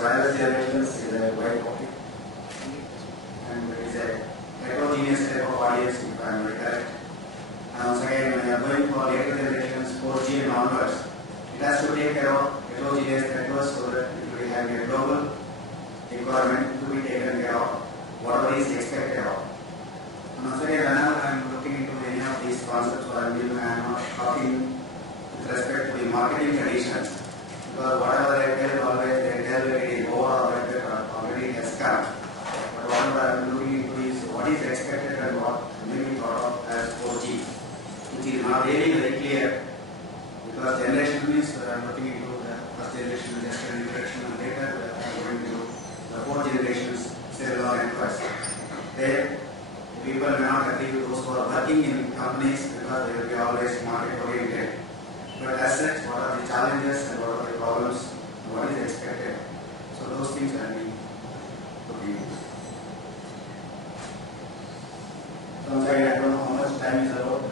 wireless generations is a wide topic, and it is a heterogeneous type of audience, if I am correct. And once again, when you are going for later generations, 4G and onwards, it has to take care of heterogeneous networks so that it will have a global requirement to be taken care of, whatever is expected of. And once again, whenever I am looking into any of these concepts, I am not talking with respect to the marketing conditions, because whatever I tell, always they tell it is over or already has come. But whatever I am looking into is what is expected and what may be thought of as 4G, which is not really very clear, because generation means I am looking into the first generation, just an introduction, and later I am going to the 4th generation's cellular networks. There, people may not agree with those who are working in companies because they will be always market oriented. But as such, what are the challenges and what are the problems, and what is expected? So those things are being looking into. So I don't know how much time is allowed.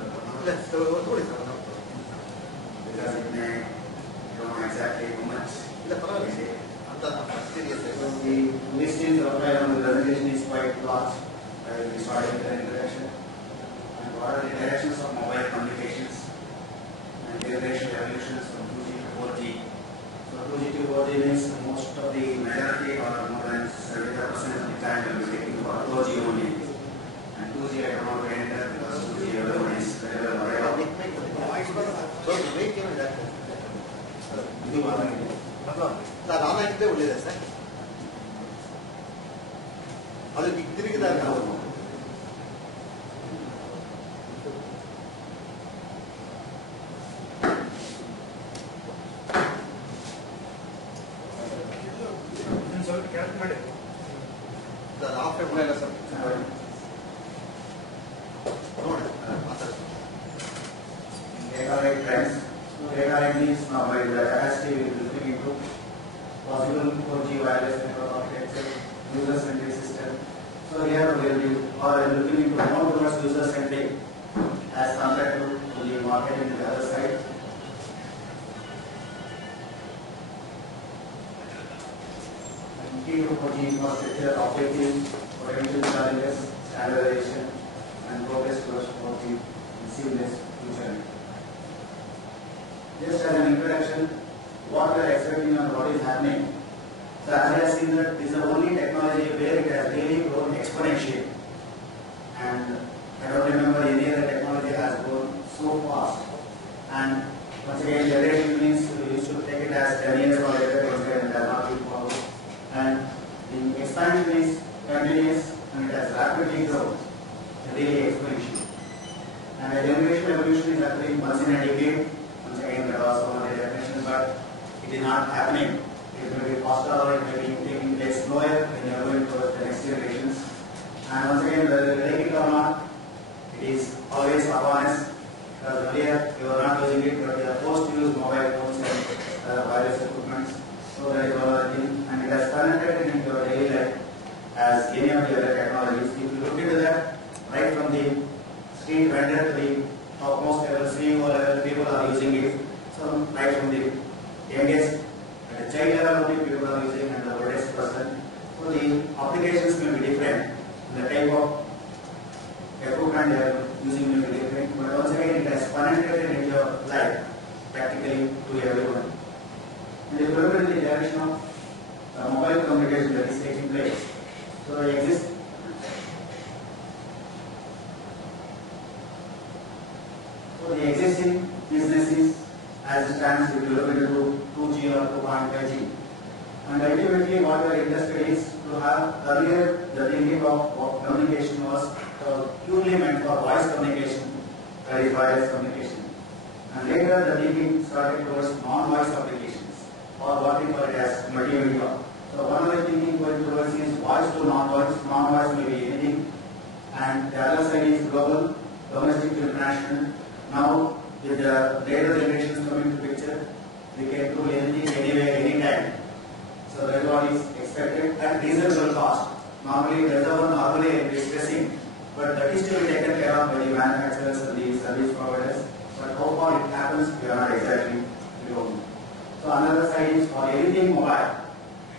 Because it may, I don't know exactly how much. The list is outlined on the presentation is quite large. I will be starting with an introduction. And what are the directions of mobile communications and generation evolutions from 2G to 4G. So 2G to 4G means most of the majority or more than 75% of the time will be taken for 4G only. And 2G I don't want to enter because 2G everyone is very well aware of.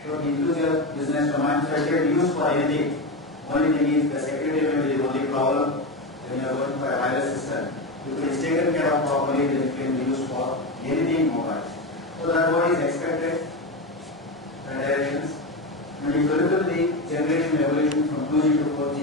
So individual business domain, so it can be used for anything. Only thing is the security will be the only problem when you are going for a wireless system. If it is taken care of properly, then it can be used for anything mobile. So that what is expected, the directions. And if you look at the generation evolution from 2G to 4G,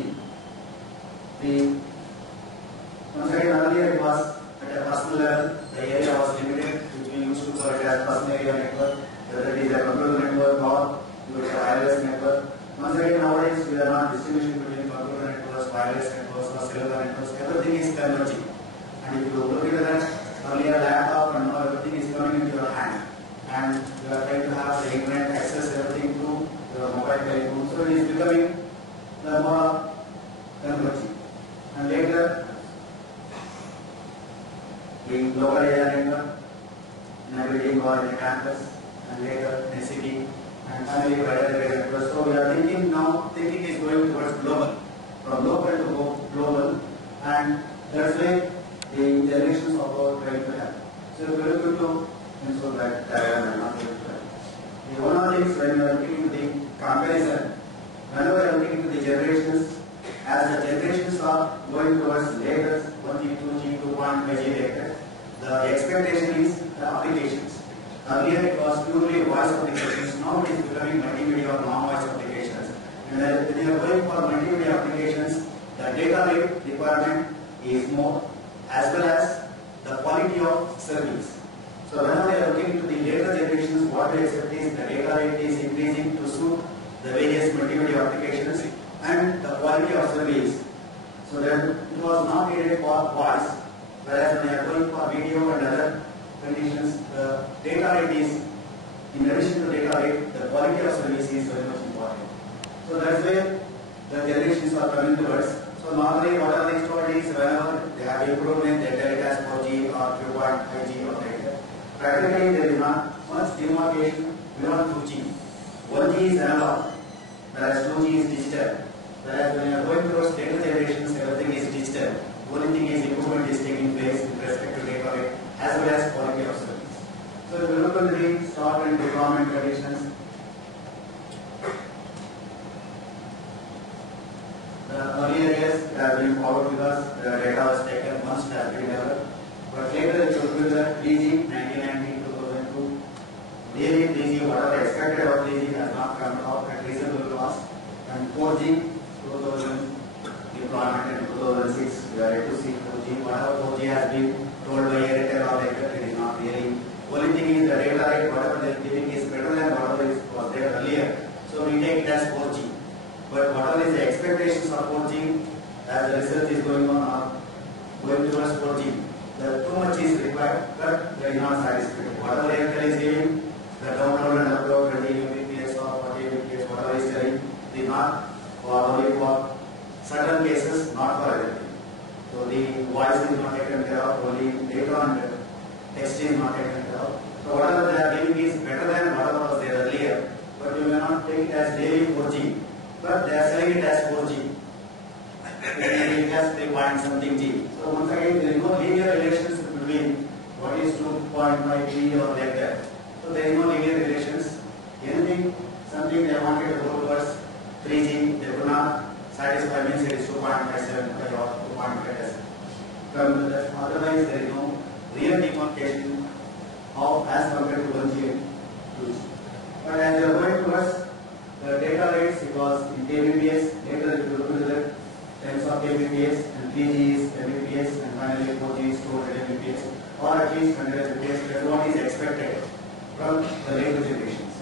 once again earlier it was at a personal level, the area was limited, which we used to call it as personal area network, whether it is a computer network or you have a wireless network. Once again nowadays we are not distinguishing between computer networks, wireless networks or cellular networks, everything is converging. And if you look at that, earlier laptop and now everything is coming into your hand. And you are trying to have the internet access everything through your mobile telephone. So it is becoming the more converging. And later, the local area network in a building or in a campus, and later in a city, and finally wider area network. So we are thinking now, thinking is going towards global, from local to global, and that's why the generations of our trying to have. So we are going to ensure that diagram and not going to have. One of the things when you are looking into the comparison, whenever you are looking into the generations, as the generations are going towards later 1G, 2G, 2.5G later, the expectation is the applications. Earlier it was purely voice applications, now it is becoming multimedia or non-voice applications. And when you are going for multimedia applications, the data rate requirement is more, as well as the quality of service. So whenever you are looking into the later generations, what we expect is the data rate is increasing to suit the various multimedia applications and the quality of service. So that it was not needed for voice, whereas when you are going for video and other conditions, the data rate is, in addition to data rate, the quality of service is very much important. So that's where the generations are coming towards. So normally what are the stories whenever they have improvement, they tell it as 4G or 2.5G or later. Practically there is not much demarcation beyond 2G. 1G is analog, whereas 2G is digital. Whereas when you are going towards later generations, everything is digital. Only thing is improvement is taking place with respect to data rate as well as quality of service. So if you look at the start and deployment conditions, the earlier years have been followed because the data was taken once it has been developed. But later if you look at the 3G, 1990, 2002, really 3G, whatever expected of 3G has not come out at reasonable cost. And 4G, 2000 deployment in 2006, we are yet to see 4G. Whatever 4G has been told by Airtel or later, it is not really. Only thing is the data rate, whatever they are giving is better than whatever was there earlier. So we take it as 4G. But whatever is the expectations of 4G, as the research is going on, are going towards 4G. The too much is required, but they are not satisfied. Whatever Airtel is giving, the download and upload 20 Mbps or 40 Mbps, whatever is telling, is not for only for certain cases, not for everything. So the voice is not taken care of, only data and text is not taken care of. So whatever they are giving is better than whatever was there earlier, but you may not take it as daily 4G, but they are selling it as 4G. It has 3 point something G. So once again, there is no linear relationship between what is 2.5G or like that. So there is no linear relations. Anything, something they wanted to go towards 3G, they could not satisfy, means it is 2.575 or 2.5. Otherwise, there is no real demarcation of as compared to 1G and 2G. But as you are going towards the data rates, it was in kbps, later if you look at the tens of kbps, and 3G is Mbps, and finally 4G is 200 Mbps, or at least 100 Mbps. That is what is expected from the later generations.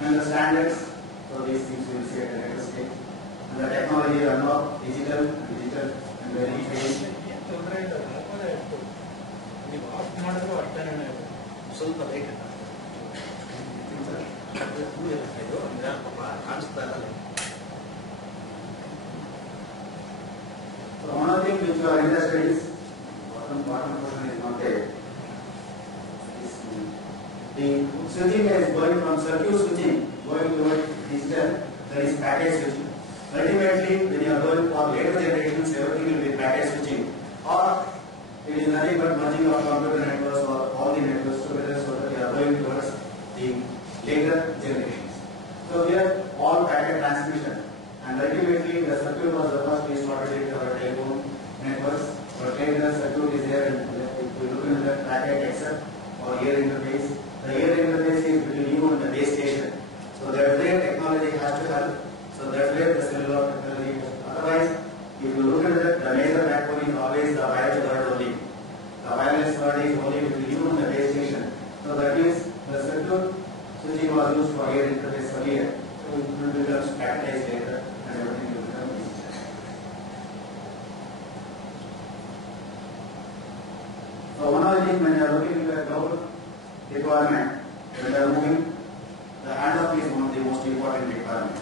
And the standards, so these things we will see at the later stage. And the technology are now digital and very fast. So one of the things which you are interested is, bottom portion is not there. The switching is going from circuit switching, going towards digital, that is packet switching. Ultimately, when you are going for later generations, everything will be packet switching, or it is nothing but merging of computer networks or all the networks together, so that you are going towards the later generations. So we had all packet transmission, and ultimately the circuit was the first we started with our telephone networks. Our telephone circuit is there, and if we look into the packet accept or ear interface, the ear interface is between you and the base station. So that's where technology has to help. So that's where the cellular technology. Otherwise, if you look at the major backbone is always the wireless word only. The wireless word is only between you and the base station. So that means the circuit switching was used for ear interface earlier. So it will become packetized later and everything will become digital. So one of the things when you are looking at the global requirement, when you are moving, the handoff is one of the most important requirements.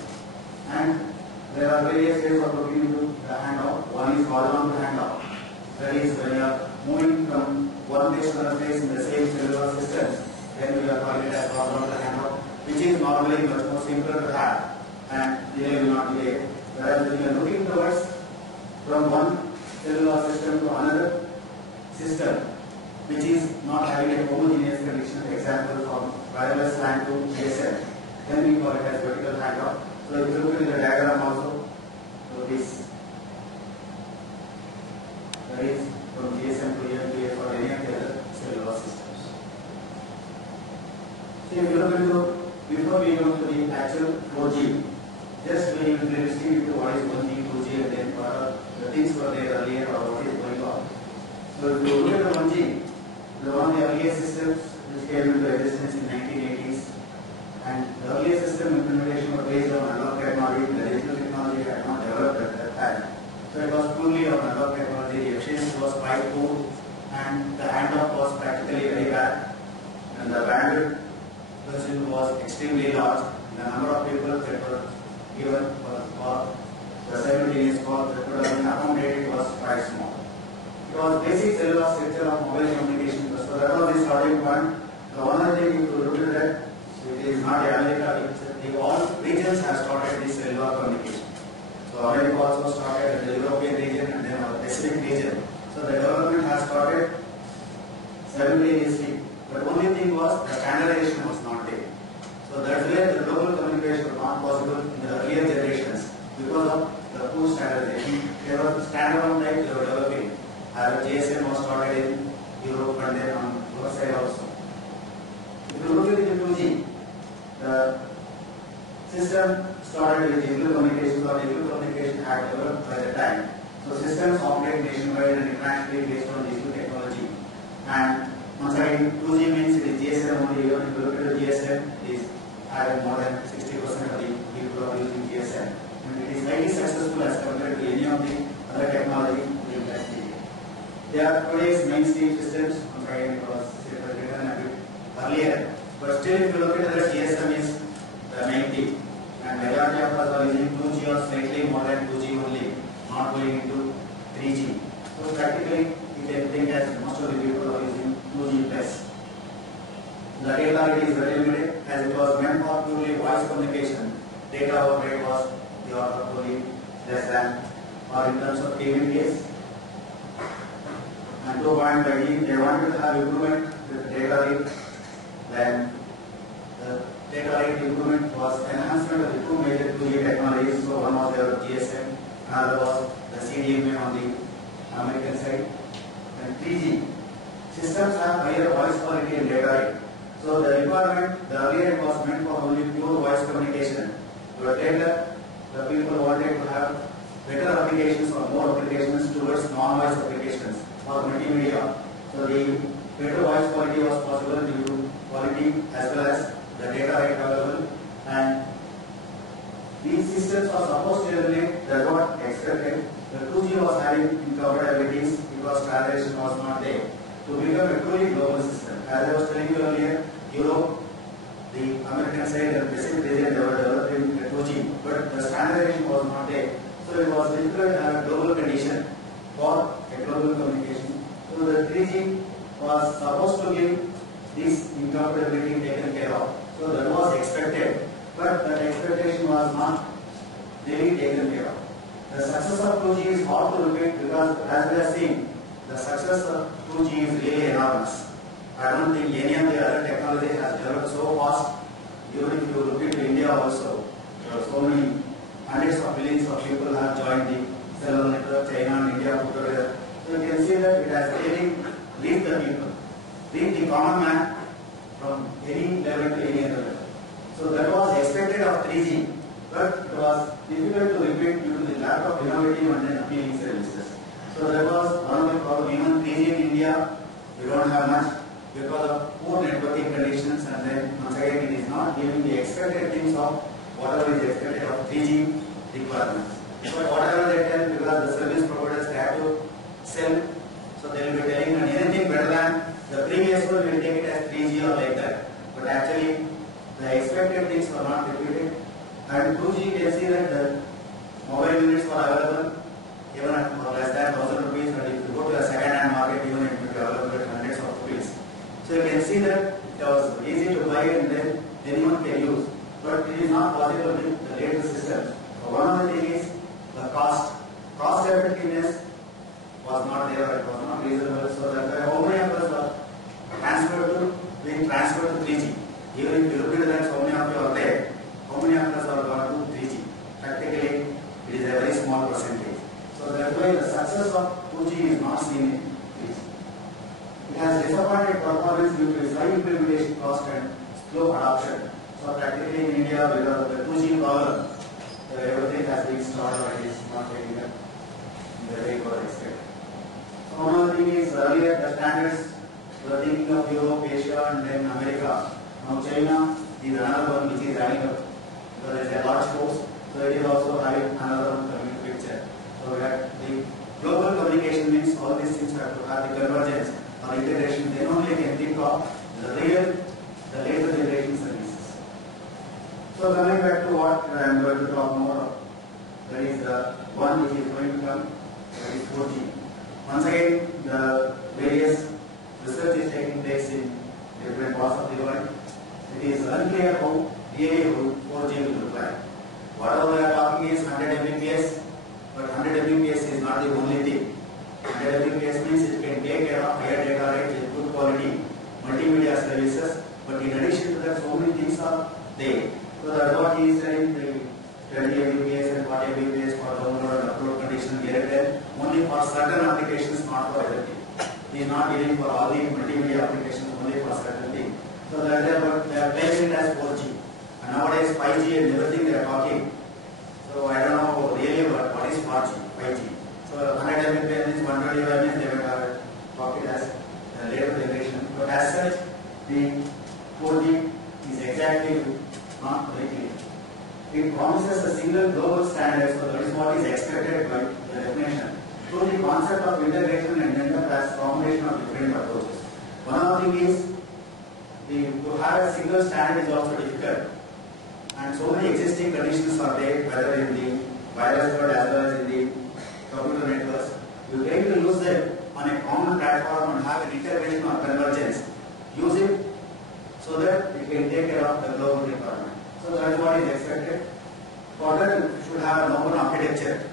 And there are various ways of looking into the handoff. One is horizontal handoff. That is when you are moving from one place to another place in the same cellular system, then we are calling it as horizontal handoff, which is normally much more simpler to have and delay will not delay. Whereas when you are looking towards from one cellular system to another system, which is not having a homogeneous connection, example from wireless LAN to GSM, then we call it as vertical handoff. So if you look at the diagram also, so this that is from GSM to EMPS or any of the other cellular systems. So if you look into, before we go to the actual 4G, just we will be listening to what is 1G, 2G, and then what are the things were there earlier or what is going on. So if you look at the 1G, one of the earliest systems which came into existence in 1980s, and the earliest system implementation was based on analog technology. The digital technology had not developed at that time. So it was purely on analog technology. The efficiency was quite poor, and the handoff was practically very bad, and the bandwidth consumed was extremely large. The number of people that were given for the simultaneous call that could have been accommodated was quite small. It was basic cellular structure of mobile communication. So that was the starting point. The one other thing if you look at that, it is not America, all regions have started this cellular communication. So America also started in the European region and then our Pacific region. So the development has started simultaneously. But only thing was the standardization was not there. So that's where the global communication was not possible in the earlier generations because of the poor standardization. There were standalone types they were developing. GSM was started in Europe and then on our side also. If you look at the 2G, the system started with digital communications or digital communication had developed by the time. So systems operate nationwide and internationally based on digital technology. And once again, 2G means it is GSM only. Even if you look at the GSM, it is having more than 60% of the people are using GSM. And it is highly successful as compared to any of the other technology in that period. They are today's mainstream systems. Once again, it was written a bit earlier. But still, if you look at the GSM is the main thing. And majority of us are using 2G or slightly more than 2G only, not going into 3G. So practically, you can think as most of the people are using 2G plus. The data rate is very limited as it was meant for purely voice communication. Data overrate was the order of only less than, or in terms of kbps. And 2.5G, they wanted to have improvement with the data rate. Then the data rate improvement was enhancement of the two major 2G technologies. So one was the GSM, another was the CDMA on the American side. And 3G systems have higher voice quality and data rate. So the requirement, the earlier it was meant for only pure voice communication. But later, the people wanted to have better applications or more applications towards non-voice applications or multimedia. So the better voice quality was possible due to quality as well as the data rate available. And these systems are supposed to eliminate the not expected. The 2G was having incompatibilities because standardization was not there. To become a truly global system. As I was telling you earlier, Europe, the American side and Pacific region, they were developing 2G, but the standardization was not there. So it was difficult to have a global condition for a global communication. So the 3G was supposed to give this incompatibility taken care of. So that was expected, but that expectation was not really taken care of. The success of 2G is hard to repeat because as we are seeing, the success of 2G is really enormous. I don't think any of the other technology has developed so fast. Even if you look into India also, so many hundreds of millions of people have joined the cellular network, China and India put together. So you can see that it has really reached the people, reached the common man from any level to any other level. So that was expected of 3G, but it was difficult to repeat due to the lack of innovative and then appealing services. So that was one of the problems. Even 3G in India, we don't have much because of poor networking conditions, and then once again it is not giving the expected things of whatever is expected of 3G requirements. But whatever they tell, because the service providers have to sell, so they will be telling that anything better than the previous one will take it as 3G or like that. But actually, the expected things were not repeated. And 2G, you can see that the mobile units were available even at less than 1,000 rupees, and if you go to a second-hand market, even it will be available at hundreds of rupees. So you can see that it was easy to buy and then anyone can use. But it is not possible with the latest systems. So one of the things is the cost effectiveness was not there, it was not reasonable. So that how many of us were being transferred to 3G. Even if you look at that, so many of you are there. How many of us are gone to 3G? Practically, it is a very small percentage. So that's why the success of 2G is not seen in 3G. It has disappointed performance due to its high implementation cost and slow adoption. So practically in India, because of the 2G problem, everything has been started and it is not getting up in the way for expected. So one of the things is earlier the standards were thinking of Europe, Asia, and then America. Now China is another one which is adding up because it is a large force, so it is also having another one coming picture. So that the global communication means all these things have to have the convergence or integration. Then only you can think of the later generation services. So coming back to what I am going to talk more of, that is the one which is going to come, that is 4G. Once again, the various research is taking place in different parts of the world. It is unclear how really 4G will look like. Whatever we are talking is 100 Mbps, but 100 Mbps is not the only thing. 100 Mbps means it can take care of higher data rates with good quality multimedia services, but in addition to that, so many things are there. So that's what he is saying, the 20 Mbps and 40 Mbps for download and upload condition here and there, only for certain applications, not for everything. He is not dealing for all the multimedia applications, only for certain things. So they are placing it as 4G. And nowadays 5G and everything they are talking. So I don't know really what is 4G, 5G. So 100 Mbps means 120 Mbps they were talking as later generation. But as such, the 4G is exactly not very clear. It promises a single global standard, so that is what is expected by the definition. So the concept of integration and end-up as combination of different approaches. One of the things is to have a single standard is also difficult, and so many existing conditions are there, whether in the wireless world as well as in the computer networks. You try to use them on a common platform and have an integration or convergence. Use it so that it can take care of the global requirement. So that is what is expected. For that, you should have an open architecture.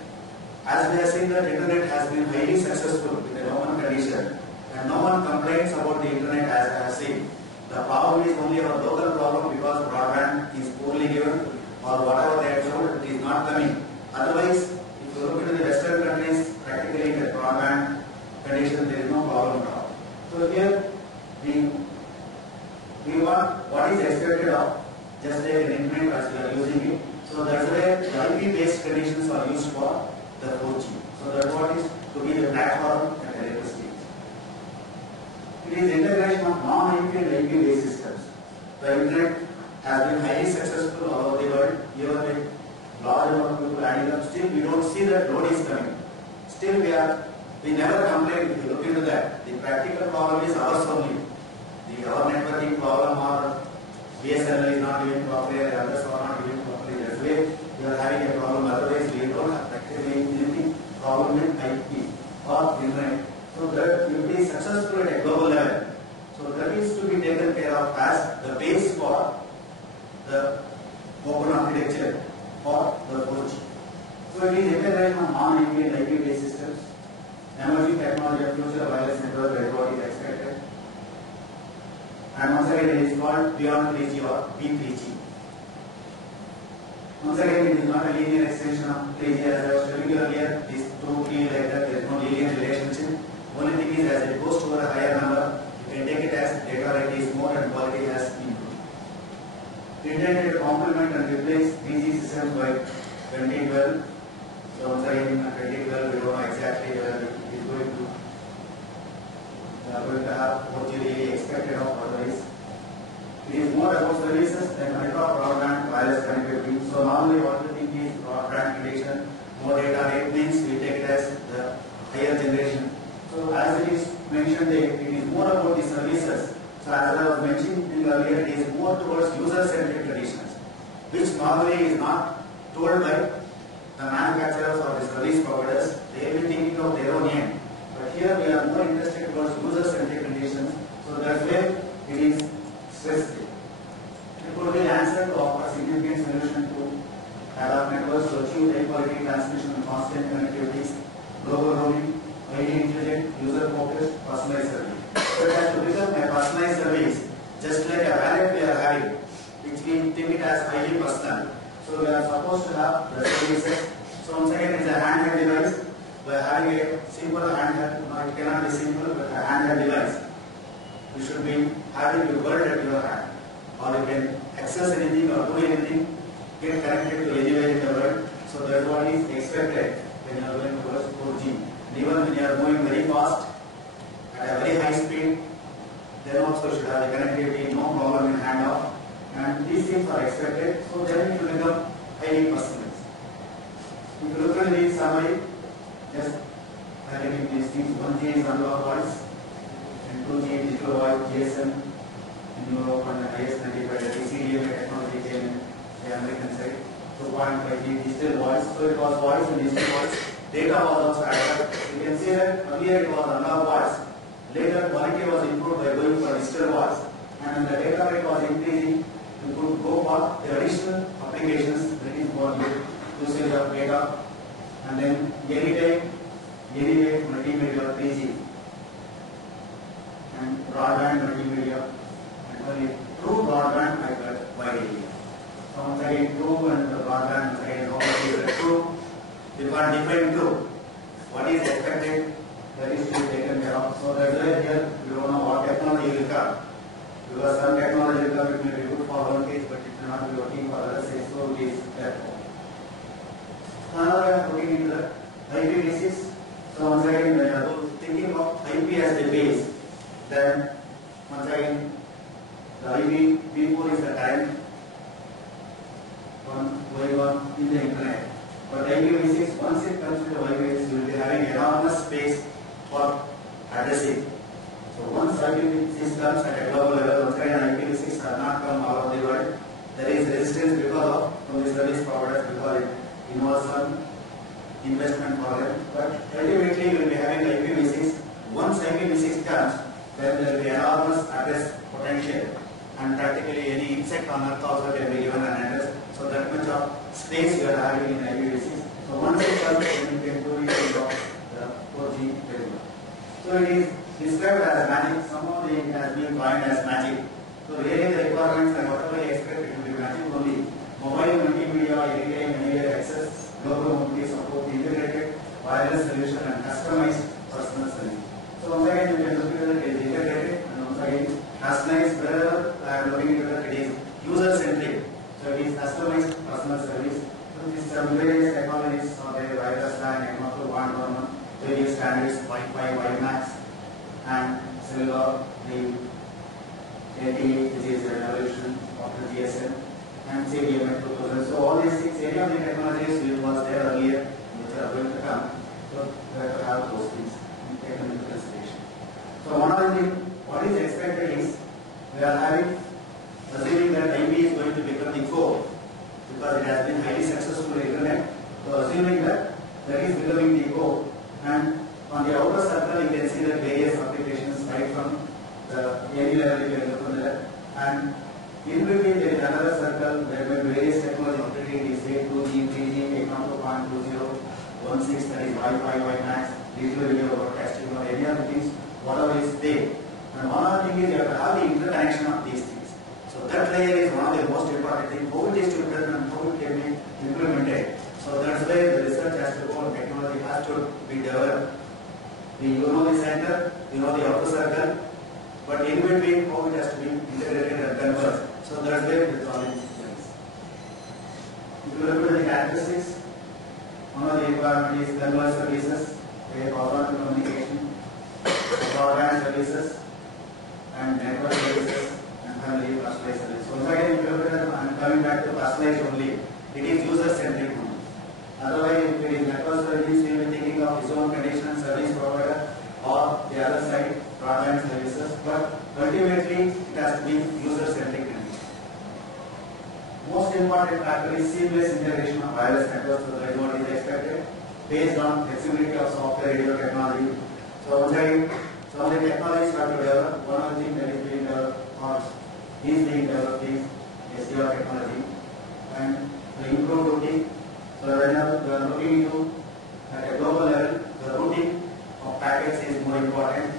As we have seen that internet has been highly successful with an open condition, and no one complains about the internet as I have seen. The problem is only our local problem because broadband is poorly given or whatever they have shown, it is not coming. Otherwise, if you look into the Western countries, practically in the broadband condition, there is no problem at all. So here, we want what is expected of just like an internet as we are using it. So that's where the IP-based conditions are used for the 4G. So that's what is to be the platform at the latest stage. It is integration of non-IP and IP-based systems. The internet has been highly successful all over the world, even with large amount of people adding up. Still, we don't see that load is coming. Still, we never complain. If you look into that, the practical problem is ours only. Our networking problem or BSNL is not doing properly, and others are not doing properly. That's why we are having a problem. Otherwise, we don't have practically anything problem with IP or internet. So that will be successful at a global level. So that is to be taken care of as the base for the open architecture for the 4G. So it is integration of non-IP and IP-based systems, emerging technology of future wireless network is what is expected. And once again, it is called beyond 3G or B3G. Once again, it is not a linear extension of 3G as I was telling you earlier. These two key like that, there is no linear relationship. Only thing is, as it goes to a higher number, you can take it as data rate is more and quality has improved. Intended to complement and replace 3G systems by 2012. So once again, in 2012, we don't know exactly whether it is going to have what you really expected of otherwise. It is more about services than ultra-broadband wireless connectivity. So normally what we think is broadband connection, more data rate means we take it as the higher generation. So as it is mentioned, it is more about the services. So as I was mentioning earlier, it is more towards user-centric conditions, which normally is not told by the manufacturers or the service providers. They will be thinking of their own end. But here we are more interested towards user-centric conditions. So that's where it is stressed. It could be an answer to offer significant solution to adapt networks to achieve high quality transmission and constant connectivities, global roaming, highly intelligent, user-focused, personalized service. So it has to become a personalized service, just like a wallet we are having, which we think it as highly personal. So we are supposed to have the services. So once again, it is a handheld device. We are having a simple handheld, no, it cannot be simple, but a handheld device. You should be having your world at your hand. Or you can access anything or do anything, get connected to anywhere in the world. So that is what is expected when you are going towards 4G. And even when you are moving very fast, at a very high speed, then also you should have the connectivity, no problem in handoff. And these things are expected, so then it will become highly personalized. If you look at the summary, just highlighting these things. 1G is analog voice, and 2G digital voice, GSM, in Europe, and the IS-95, the C.Murali technology came in the American side. 2.5G digital voice, so it was voice and digital voice. Data was also added. You can see that earlier it was analog voice. Later quality was improved by going for digital voice, and when the data rate was increasing, you could go for the additional applications that is for the usage of data, and then anytime, anyway, multimedia 3G, and broadband multimedia, and only true broadband like that wide area. So once again, true and the broadband, once again, how much is the true? You can't define true. What is expected, that is to be taken care of. So that's why here we don't know what technology will come. Because some technology will come, it may be good for one case, but it may not be working for other case, so it is that. Another way of looking into the IP basis. So once again, thinking of IP as the base, then once again, the IP V4 is the time going on in the internet. But IPv6, once it comes to the IPv6, you will be having enormous space for addressing. So once IPv6 comes at a global level, once again IPv6 has not come all over the world. There is resistance because of from the service providers, because it involves some investment for them. But ultimately you will be having IPv6. Once IPv6 comes, then there will be enormous address potential, and practically any insect on earth also can be given an address. So that much of space you are having in IPv6. So once it comes, then you can do it in the 4G very well. So it is described as magic. Somehow it has been coined as magic. So really the requirements and whatever you expect, it will be magic only. Mobile multimedia, anytime, anywhere access, global mobility support, integrated wireless solution, and customized personal service. So once again you can look at it is integrated, and once again customized. Wherever I am looking into that, it is user centric. So it is customized personal service. So these various technologies are there: wireless LAN, M2, WAN, various standards, Wi-Fi, WiMAX, and cellular, the LTE, which is an evolution of the GSM, and CDMA 2000. So all these things, any of the technologies which was there earlier, which are going to come, so we have to have those things taken into consideration. So one of the things, what is expected is, we are having, assuming that IP is going to become the core, because it has been highly successful in the internet. So assuming that is becoming the core, and on the outer circle you can see the various applications right from the any level you can look on that, and in between there is another circle where various technology operating is 2G, 3G, 802.20, 16, that is Wi-Fi, WiMAX, digital video broadcasting, or any other things, whatever is there. And one other thing is you have to have the interconnection of these things. So that layer is one of the most important things. How it is to implement and how it can be has to be developed. You know the center, you know the outer circle, but in between how it has to be integrated and converged. So that's where the challenge is. If you look at the characteristics, one of the requirements is converged services, horizontal communication, broadband services, and network services, and finally personalized services. So again, if you look at it, I'm coming back to personalized only. It is user-centric only. Otherwise, if it is network service, you will be thinking of its own condition, service provider, or the other side, broadband services. But ultimately, it has to be user-centric. Most important factor is seamless integration of wireless networks. So that is what is expected, based on flexibility of software, radio technology. So once again, some of the technologies have to develop. One of the things that is being developed or is being developed is SDR technology and the improved routing. So whenever we are looking into at a global level, the routing of packets is more important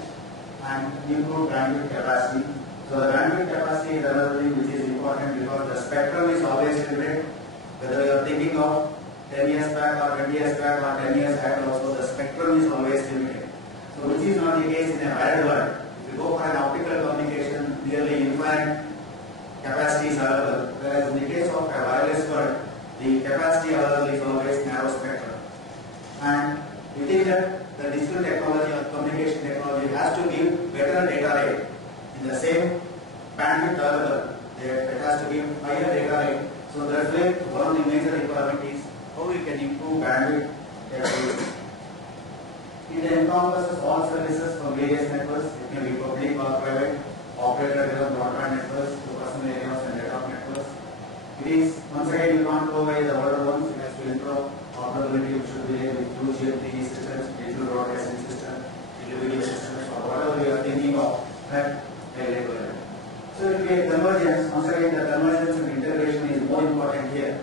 and improved bandwidth capacity. So the bandwidth capacity is another thing which is important because the spectrum is always limited. Whether you are thinking of 10 years back or 20 years back or 10 years back also, the spectrum is always limited. So which is not the case in a wired world. If you go for an optical communication, nearly infinite capacity is available. Whereas in the case of a wireless world, the capacity available is always narrow spectrum. And within that, the digital technology or communication technology has to give better data rate. In the same bandwidth available, it has to give higher data rate. So that's why one of the major requirements is how we can improve bandwidth capability. It encompasses all services from various networks. It can be public or private, operator-driven broadband networks to personal areas and network networks. It is, once again, you can't go by the older ones. It has to improve operability, which should be there with 2G and 3G systems, digital broadcasting system, digital video systems, or whatever we are thinking of at a level. So it will be a convergence. Once again, the convergence and integration is more important here.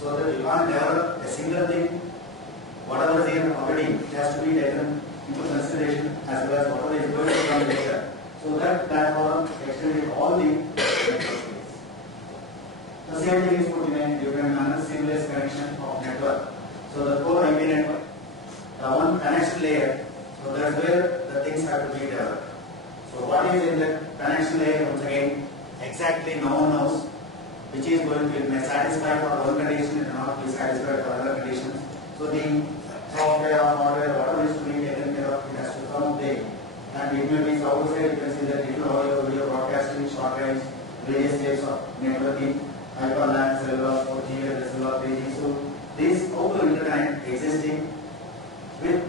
So that you can't develop a single thing. Whatever is there already, it has to be taken into consideration as well as whatever is going to come later. So that platform extended all the network. The same thing is put in a different manner, seamless connection of network. So the core IP network, the one connection layer, so that's where the things have to be developed. So what is in the connection layer, once again, exactly no one knows which is going to be satisfied for one condition and not be satisfied for other conditions. So the software or hardware, whatever is to be taken care of, it has to come there. And it may be outside, you can see that digital audio, video broadcasting, short range, various types of networking, hyperland, cellular, 4G, cellular, 3G. So this how to interconnect existing with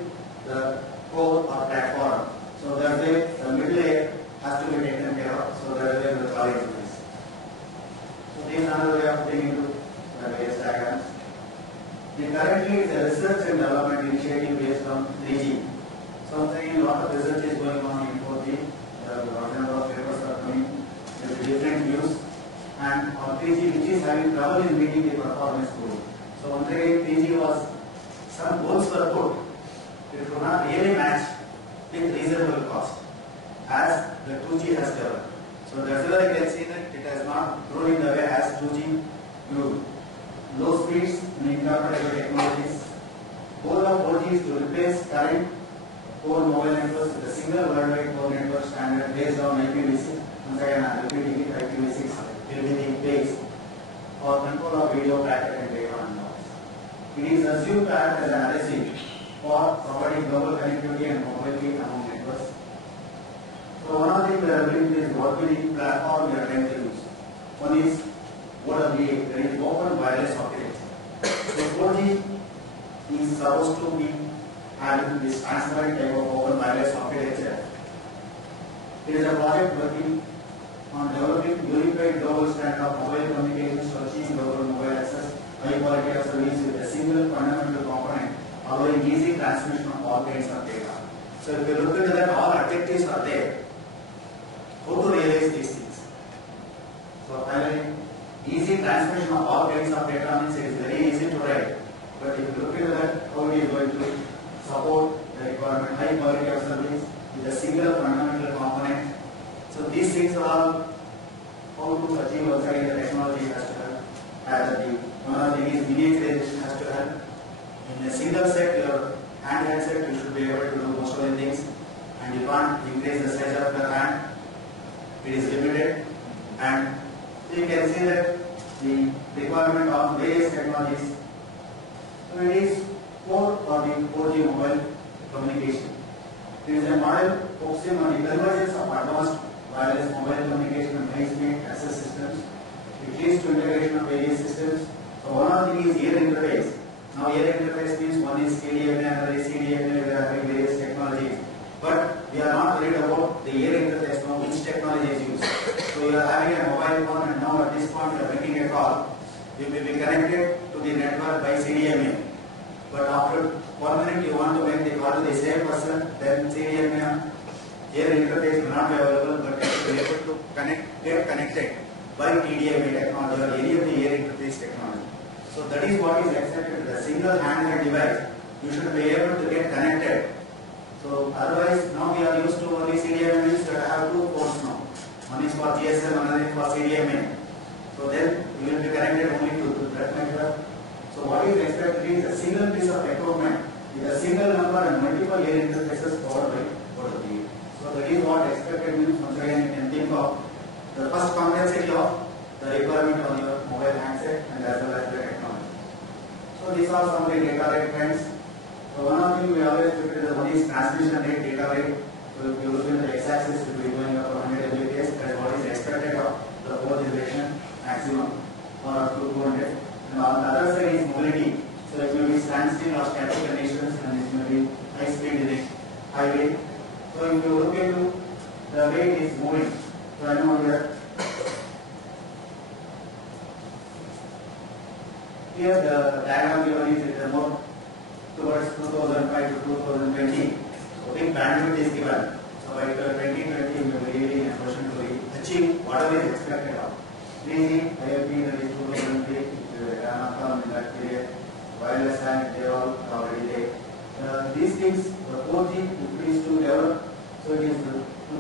the core or platform. So that way the middle layer has to be taken care of. So that is where the challenge is. So this is another way of putting into the various diagrams. Currently it's a research and development initiative based on 3G. So a lot of research is going on in 4G. A number of papers are coming with different views. And on 3G, which is having trouble in meeting the performance goal. So once again, 3G was, some goals were put. It could not really match with reasonable cost as the 2G has developed. So that's why you can see that it has not grown in the way as 2G grew. Low speeds and incorporated technologies. Goal of 4G is to replace current core mobile networks with a single worldwide core network standard based on IPv6. Once again, I am repeating it, IPv6 will be the base for control of video packet and data and noise. It is assumed to act as an RSC for providing global connectivity and mobility among networks. So one of the things we are doing is what will the platform we are trying to use. One is OWA, that is Open Wireless Architecture. So 4G is supposed to be having this transparent type of open wireless architecture. There is a project working on developing unified global standard of mobile communications to achieve global mobile access, high quality of service with a single fundamental component, allowing easy transmission of all kinds of data. So if you look into that, all objectives are there. How to realize these things? So finally, easy transmission of all kinds of data means it is very easy to write. But if you look into that, how it is going to support the requirement, high quality of service with a single fundamental component. So these things are all how to achieve. Also again, the technology has to help. One of the things is miniaturization has to help. In a single set, your hand handset, you should be able to do most of the things, and you can't increase the size of your hand. It is limited, and you can see that the requirement of various technologies. So it is core for the 4G mobile communication. It is a model focusing on the convergence of advanced wireless mobile communication and high-speed access systems. It leads to integration of various systems. So one of the things is ear interface. Now ear interface means one is CDMA, another is CDMA, we are having various technologies. But we are not worried about the ear interface now, which technology is used. So you are having a mobile phone, and now at this point you are making a call. You may be connected to the network by CDMA. But after 1 minute you want to make the call to the same person, then CDMA ear interface will not be available, but you will be able to get connected by TDMA technology or any of the ear interface technology. So that is what is accepted. The single handheld device, you should be able to get connected. So otherwise, now we are used to only CDMA means that I have two ports now. One is for GSM, another is for CDMA. So then you will be connected only to that network. So what is expected is a single piece of equipment with a single number and multiple ear interfaces powered by both of the. So that is what expected means. Once again, you can think of the first complexity of the requirement on your mobile handset and as well as the technology. So these are some of the data rate trends. So one of the things we always look at one is transmission rate, data rate. So if you look at the x-axis, it will be going up to 100 Mbps. That is what is expected of the fourth generation maximum or up to 200. And on the other side is mobility. So it may be standstill or static conditions, and it may be high speed in a highway. So if you look into the way it is moving, so I know here the diagram given is more towards 2005 to 2020. So big bandwidth is given. So by 2020 we will be really in a position to achieve whatever is expected of. 3G, IoT, that is 2003, in that period, wireless and they are all already there. These things, the 4G, if it is to develop, so it is to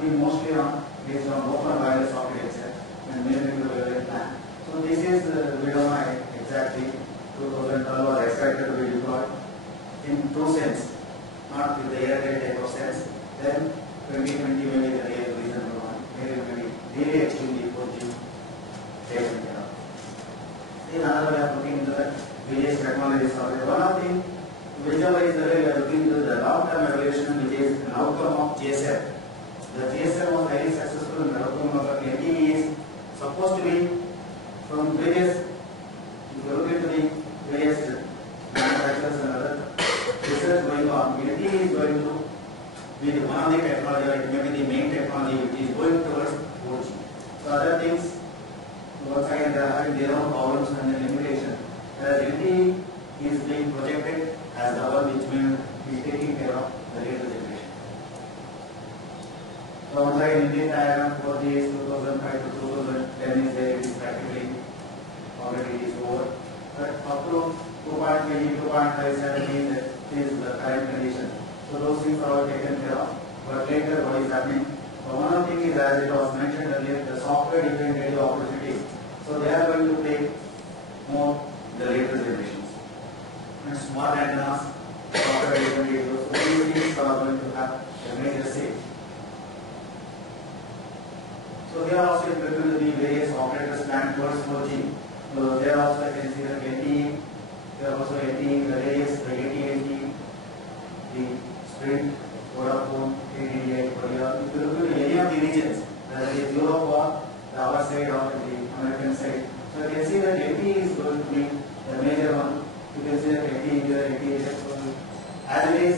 be mostly on based on open wireless architecture and maybe the wireless plan. So this is we don't know exactly 2012 was expected to be deployed in true sense, not with the Airtel type of sense. Then 2020 may be the real reasonable one, where it may be really extremely 4G. Another way of looking into the various technologies of it. One of the whichever is the way we are looking into the long-term evolution, which is an outcome of GSM. The GSM was very successful, and the outcome of the LTE is supposed to be from various. If you look into the various manufacturers and other research going on, LTE is going to be the one of the technology, or it may be the main technology which is going towards 4G. So other things. Once again, they are having their own problems and limitations. Whereas LTE is being projected as the one which will be taking care of the later generation. So once again, in this diagram, 4G is 2005 to 2010 is there, it is practically already it is over. But up to 2.3, 2.57 that is the current condition. So those things are all taken care of. But later, what is happening? So one of the things is, as it was mentioned earlier, the software-defined radio opportunity. So they are going to play more the later generations. And smart antennas, software-defined radio. So these things are going to have a major say. So here also it will be the various operators planned towards 4G. So there also I can see the LTE, there also LTE, the radius, the AT&T, the Sprint, Vodafone, KDDI, Korea. If you look at any of the regions, whether it is Europe or the other side or the American side, so you can see that LTE is going to be the major one. You can see that LTE here, LTE there. So as it is,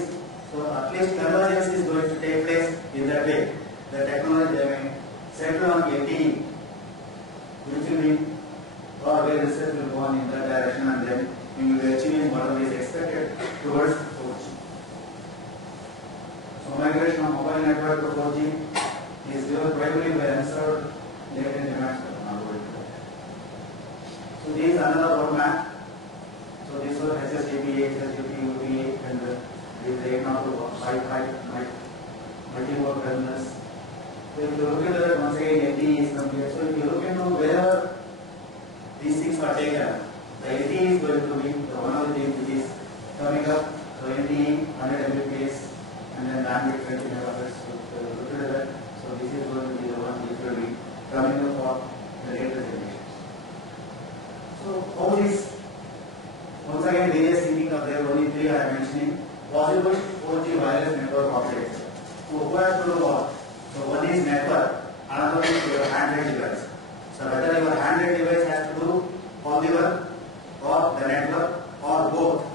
so at least convergence is going to take place in that way. The technology they may settle on LTE, which will be, or where research will go on in that direction, and then we will be achieving whatever is expected towards 4G. So migration of mobile network to 4G is driven primarily by unserved latent demands of the mobile network. So this is another roadmap. So this was SSTP, SSTP, UPA, and this 802.55 multi-mode terminals. So if you look at that, once again LTE is compared. So if you look into wherever these things are taken, the LTE is going to be the one of the things which is coming up. So LTE 100 once again, various thinking of there, only three I am mentioning. Possible 4G wireless network architecture. So who has to do what? So one is network, another is your handheld device. So whether your handheld device has to do all the work or the network or both.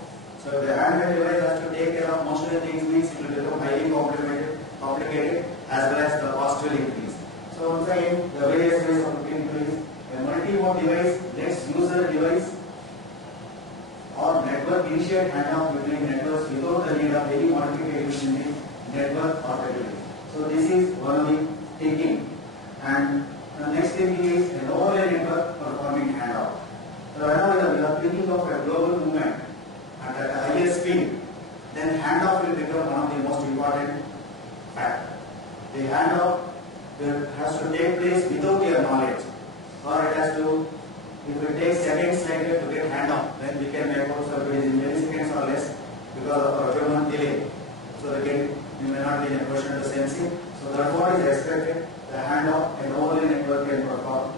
So if the handheld device has to take care of most of the things, means it will become highly complicated as well as the cost will increase. So once again, the various ways of looking into is a multi-mode device lets user device or network initiate handoff between networks without the need of any modification in the network or the device. So this is one of the thinking. And the next thinking is an overlay network performing handoff. So whenever we are thinking of a global movement at the highest speed, then handoff will become one of the most important factors. The handoff has to take place without your knowledge, or it has to, if it takes seconds like that to get handoff, then we can make out so it is in milliseconds or less because of our human delay. So again, you may not be in a position to sense it. So that's what is expected. The handoff and overlay network can perform.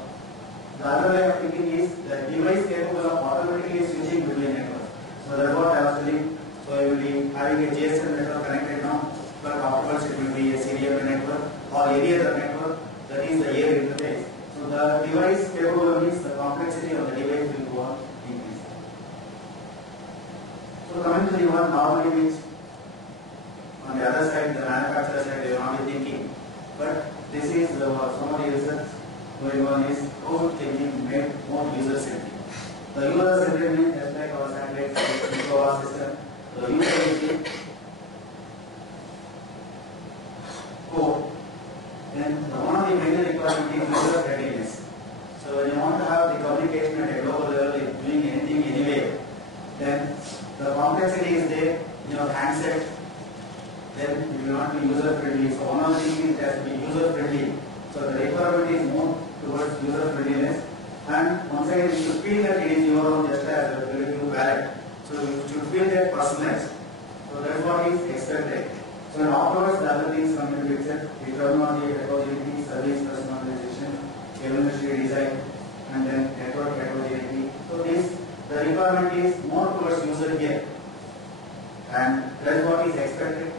The other way of thinking is the device capable of automatically switching between networks. So that's what I was telling. So you will be having a GSM network connected now, but afterwards it will be a CDMA network or any other network, that is the air interface. So the device capable means the complexity of the device will go on increasing. So coming to the one normally which on the other side, the manufacturer side, they will not be thinking. But this is some of the research going on is how thinking made more user-centric. The user-centric means just like our satellites, our system, the user will see code. Then one of the major requirements is user readiness. So when you want to have the communication at a global level, doing anything anyway, then the complexity is there in your handset. Then it will not be user friendly. So one of the things is it has to be user friendly. So the requirement is more towards user friendliness. And once again, you should feel that it is your own, just as a relative wallet. So you should feel that personalized. So that's what is expected. So afterwards, the other things come into picture: terminology, heterogeneity, service personalization, evolutionary design, and then network heterogeneity. So this, the requirement is more towards user here, and that's what is expected.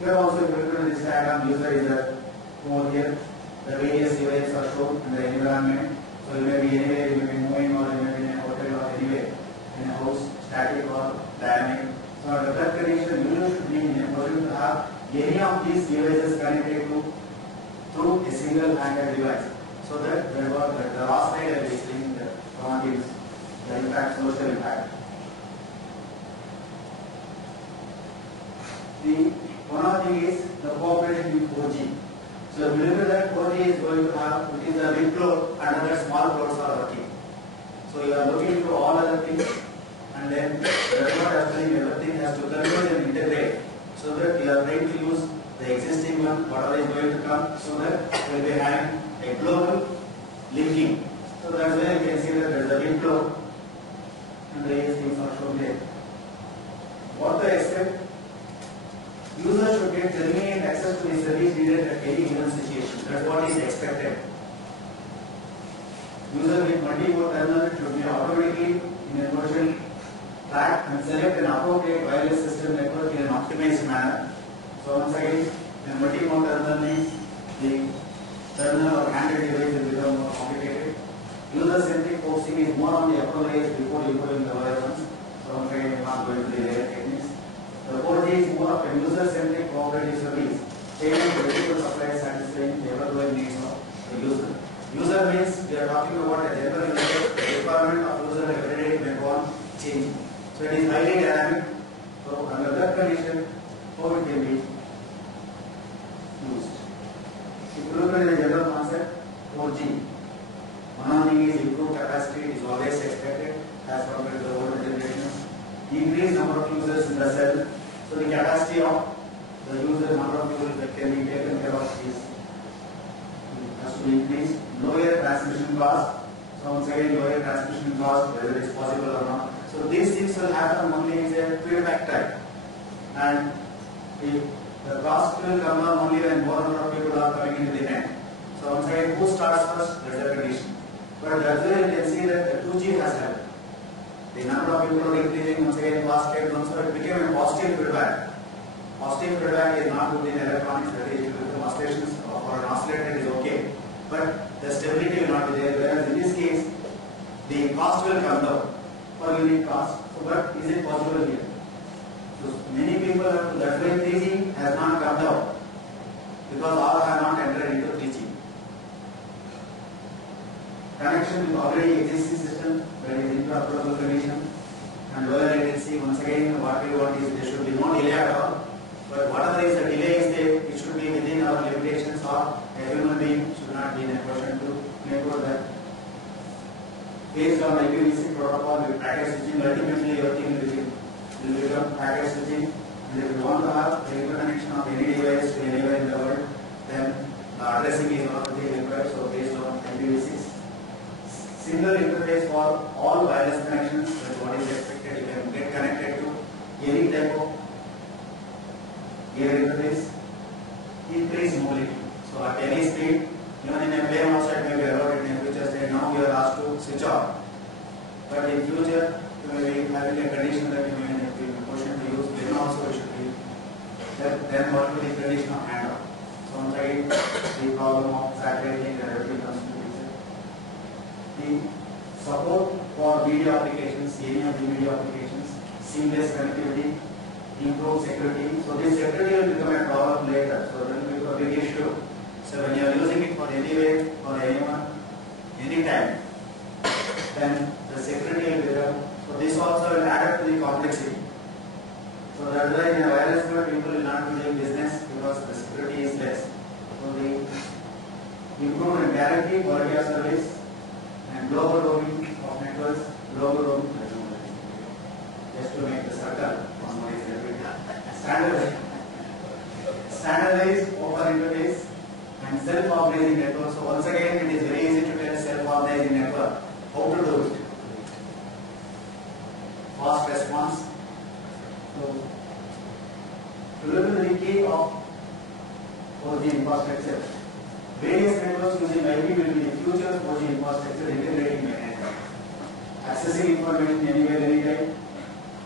Here also, if you look at this diagram, user is over here. The various devices are shown in the environment. So you may be anywhere, you may be moving, or you may be in a hotel or anywhere, in a house, static or dynamic. So at the third condition, user should be in a position to have any of these devices connected to through a single handheld device. So that the last slide I will explain the one is the impact, social impact. One of the thing is the cooperation with 4G. So if you look at that, 4G is going to have, which is a big floor, and other small floors are working. So you are looking into all other things, and then that's what happening, everything has to converge and integrate, so that you are trying to use the existing one, whatever is going to come, so that we will be having a global linking. So that's where you can see that there is a big floor, and various things are shown there. What to expect? User should get genuine access to the service needed at any given situation. That's what is expected. User with multi-mode terminal should be automatically in a motion track and select an appropriate wireless system network in an optimized manner. So once again, a multi-mode terminal means the terminal or handheld device will become more complicated. User-centric focusing is more on the approach before you put in the wire ones. So once again, we are not going to the layer techniques. The 4G is more of a user-centric cooperative service, tailored to critical supply satisfying the ever-growing needs of the user. User means we are talking about a general user, the requirement of user every day may go on changing. So it is highly dynamic. So under that condition, how it can be used. If you look at the general concept, 4G, one thing is improved capacity is always expected as compared to the older generations. Increase number of users in the cell. So the capacity of the user, number of users that can be taken care of is has to be increased. Lower transmission cost. So once again, lower transmission cost, whether it is possible or not. So these things will happen only in a feedback type. And the cost will come down only when more number of people are coming into the end. So once again, who starts first? That's the condition. But that's where you can see that the 2G has helped. The number of people are increasing once again, past 10 months, so it became a positive feedback. Positive feedback is not good in electronics, that is, the oscillations or an oscillator is okay, but the stability will not be there. Whereas in this case, the cost will come down per unit cost. So, but is it possible here? So many people have, that's why 3G has not come down, because all have not entered into 3G. Connection with already existing system, that is interoperable condition, and lower latency. Once again, what we want is there should be no delay at all. But whatever is the delay is there, it should be within our limitations, or a human being should not be in a position to make sure that based on IPv6 protocol with packet switching, ultimately everything will become packet switching. And if you want to have the interconnection of any device to anywhere in the world, then the addressing is not really required. So based on IPv6, single interface for all wireless connections, that's what is expected. You can get connected to any type of air interface, increase mobility. So at any speed, even in a plane outside may be allowed in a future state. Now we are asked to switch off. But in future, you may be having a condition that you may be in a position to use, then also it should be. Then what will be the condition of handoff? So once again, the problem of satellite link and everything comes to picture. The support for video applications, any of the video applications, seamless connectivity, improve security. So this security will become a problem later. So it will become a big issue. So when you are using it for anywhere, for anyone, anytime, then the security will become. So this also will add up to the complexity. So that's why in a wireless world people will not be doing business because the security is less. So the improved and guaranteed quality of service and global roaming of networks, global roaming, just to make the circle. Standardized open interface and self-organizing network. So once again, it is very easy to tell self-organizing network how to do it. Fast response. So to look at the key of 4G infrastructure, various networks using IP will be the future 4G infrastructure integrating mechanism. Accessing information anywhere, anytime,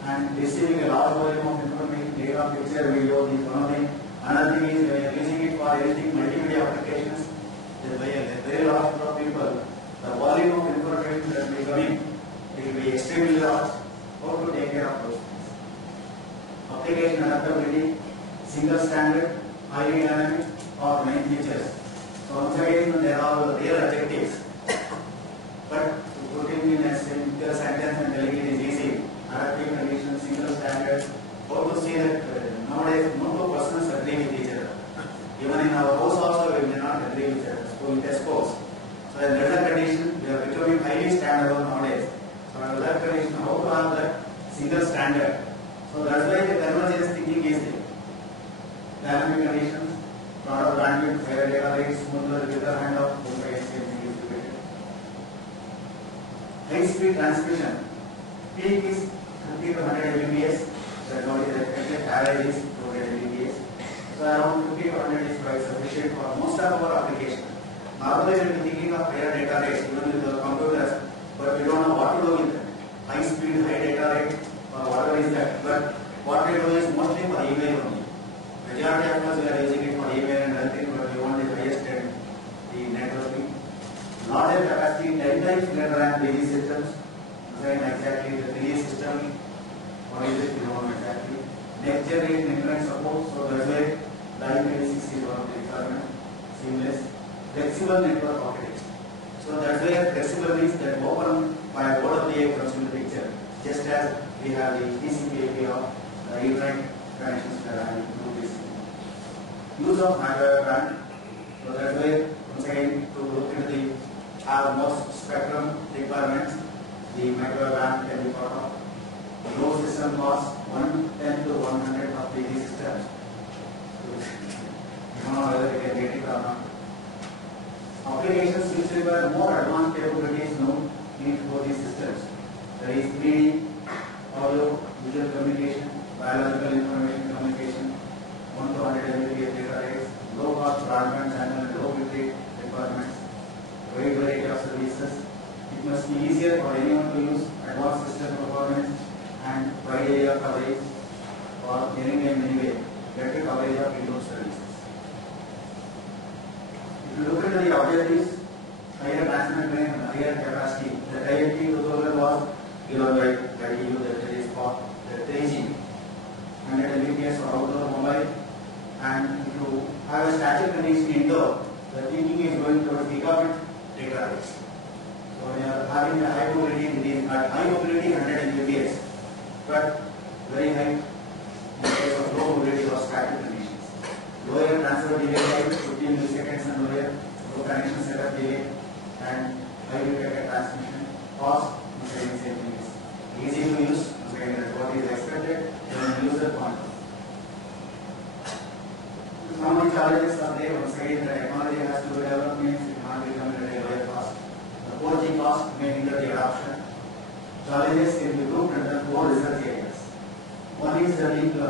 and receiving a large volume of information, data, picture, video, is one thing. Another thing is we are using it for anything multimedia applications. There is a very large group of people. The volume of information that will be coming, it will be extremely large. How to take care of those things? Application adaptability, single standard, highly dynamic, or main features. So once again, there are real objectives. But to put it in a single sentence and telling it is easy. Adaptive conditions, single standard. How to see that nowadays no two persons agree with each other. Even in our house also we may not agree with each other. So we test course. So in that condition, we are becoming highly standardized nowadays. So in that condition, how to have that single standard. So that's why the convergence thinking is there. Dynamic conditions, broader bandwidth, higher data rates, smoother data handoff, high speed transmission. Peak is 50 to 100 Mbps. That what is expected. Average is 200 Mbps. So around 50 to 100 is quite sufficient for most of our applications. Normally we will be thinking of higher data rates even with the computers, but we don't know what to do with them. High speed, high data rate, or whatever is that. But what we do is mostly for email only. Majority of us we are using it for email and everything, but we want the highest end, the networking. Larger capacity, 10 times greater than busy systems. Exactly the 3D system, what is it, you know exactly. Next generation internet support, so that's why IPv6 is one of the requirements. Seamless, flexible network architecture. So that's why flexible means that open by OWA comes into the picture. Just as we have the TCP API of Ethernet connections that I will do this. Use of microwave band. So that's why once again to look into the most spectrum requirements. The microwave band can be thought of. Low system cost 110 to 100 of these systems. You don't know whether you can get it or not. Applications which require more advanced capabilities now need for these systems. That is 3D, audio, visual communication, biological information communication, 1 to 100 Mbps data rates, low cost broadband channel and low bitrate requirements, wide variety of services. It must be easier for anyone to use advanced system performance area coverage or anyway better coverage of indoor services. If you look at the objectives, higher transmission length, higher capacity, the Dept 2000 was given by you that is for the 3G, 100 Mbps for outdoor mobile, and if you have a static condition indoor, the thinking is going towards gigabit data rates. So we are having a high mobility, it is at high mobility 100 Mbps, but very high in case of low mobility or static conditions. Lower transfer delay time, 15 milliseconds and lower, low connection setup delay, and high packet transmission cost, same thing is easy to use, that's what is expected from user point of view. Some of the challenges are there. Once again, the technology has to be developed, means it cannot become at a lower cost. The 4G cost may hinder the adoption. Challenges can be grouped under 4 research areas. One is the